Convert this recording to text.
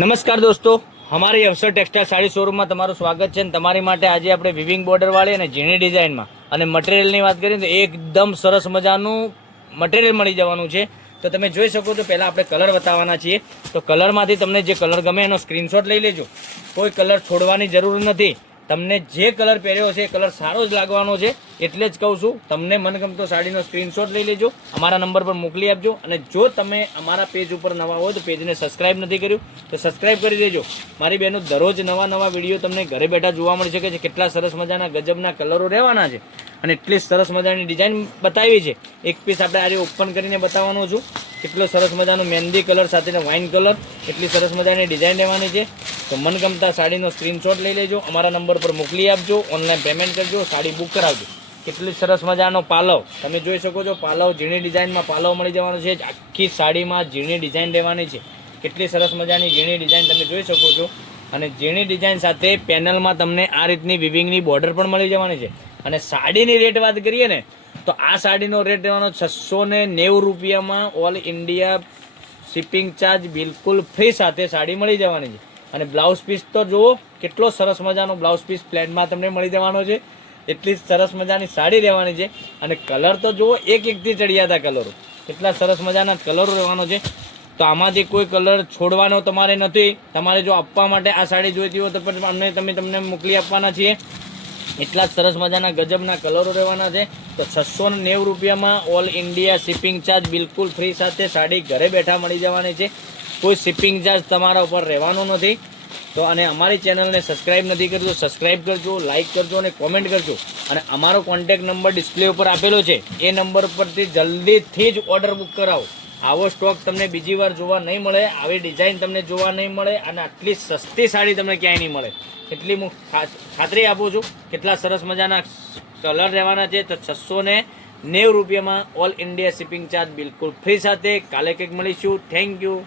નમસ્કાર દોસ્તો, हमारी अवसर टेक्सटाइल साड़ी शोरूमમાં તમારું સ્વાગત છે। તમારી માટે આજે આપણે વિવિંગ બોર્ડર વાળી અને ઝીણી ડિઝાઇનમાં અને મટીરિયલની વાત કરીએ તો એકદમ સરસ મજાનું મટીરિયલ મળી જવાનું છે। તો તમે જોઈ શકો છો, પહેલાં આપણે કલર બતાવવાના છીએ। તો કલરમાંથી તમને જે કલર ગમે એનો સ્ક્રીનશોટ લઈ લેજો। કોઈ કલર છોડવાની જરૂર નથી। તમને જે કલર પહેર્યો છે એ કલર સારો જ લાગવાનો છે, એટલે જ કહું છું તમને મનગમતો સાડીનો સ્ક્રીનશોટ લઈ લેજો, અમારા નંબર પર મોકલી આપજો। અને જો તમે અમારા પેજ ઉપર નવા હો તો પેજને સબસ્ક્રાઇબ નથી કર્યું તો સબસ્ક્રાઇબ કરી દેજો। મારી બહેનો દરરોજ નવા વિડીયો તમને ઘરે બેઠા જોવા મળી શકે છે। કેટલા સરસ મજાના ગજબના કલરો રહેવાના છે અને એટલી સરસ મજાની ડિઝાઇન બતાવી છે। એક પીસ આપણે આજે ઓપન કરીને બતાવવાનો છું। કેટલો સરસ મજાનો મહેંદી કલર સાથેનો વાઇન કલર, એટલી સરસ મજાની ડિઝાઇન રહેવાની છે। તો મનગમતા સાડીનો સ્ક્રીનશોટ લઈ લેજો, અમારા નંબર પર મોકલી આપજો, ઓનલાઈન પેમેન્ટ કરજો, સાડી બુક કરાવજો। કેટલી સરસ મજાનો પાલવ તમે જોઈ શકો છો। પાલવ ઝીણી ડિઝાઇનમાં પાલવ મળી જવાનો છે। આખી સાડીમાં ઝીણી ડિઝાઇન રહેવાની છે। કેટલી સરસ મજાની ઝીણી ડિઝાઇન તમે જોઈ શકો છો। અને ઝીણી ડિઝાઇન સાથે પેનલમાં તમને આ રીતની વિવિંગની બોર્ડર પણ મળી જવાની છે। અને સાડીની રેટ વાત કરીએ ને તો આ સાડીનો રેટ રહેવાનો 690 રૂપિયામાં। ઓલ ઇન્ડિયા શિપિંગ ચાર્જ બિલકુલ ફ્રી સાથે સાડી મળી જવાની છે। અને બ્લાઉઝ પીસ તો જુઓ, કેટલો સરસ મજાનો બ્લાઉઝ પીસ પ્લેનમાં તમને મળી જવાનો છે। એટલી સરસ મજાની સાડી રહેવાની છે। અને કલર તો જુઓ, એકથી ચડિયાતા કલરો, કેટલા સરસ મજાના કલરો રહેવાનો છે। તો આમાંથી કોઈ કલર છોડવાનો તમારે નથી। તમારે જો આપવા માટે આ સાડી જોઈતી હોય તો પણ તમને મોકલી આપવાના છીએ। એટલા જ સરસ મજાના ગજબના કલરો રહેવાના છે। તો 690 રૂપિયામાં ઓલ ઇન્ડિયા શિપિંગ ચાર્જ બિલકુલ ફ્રી સાથે સાડી ઘરે બેઠા મળી જવાની છે। કોઈ શિપિંગ ચાર્જ તમારા ઉપર રહેવાનો નથી। તો અને અમારી ચેનલને સબસ્ક્રાઇબ નથી કર્યું તો સબસ્ક્રાઇબ કરજો, લાઇક કરજો અને કોમેન્ટ કરજો। અને અમારો કોન્ટેક્ટ નંબર ડિસ્પ્લે ઉપર આપેલો છે, એ નંબર પરથી જલ્દીથી જ ઓર્ડર બુક કરાવો। આવો સ્ટોક તમને બીજી વાર જોવા નહીં મળે, આવી ડિઝાઇન તમને જોવા નહીં મળે, અને આટલી સસ્તી સાડી તમને ક્યાંય નહીં મળે, એટલી હું ખાતરી આપું છું। કેટલા સરસ મજાના કલર રહેવાના છે। તો 690 રૂપિયામાં ઓલ ઇન્ડિયા શિપિંગ ચાર્જ બિલકુલ ફ્રી સાથે કાલે કંઈક મળીશું। Thank you.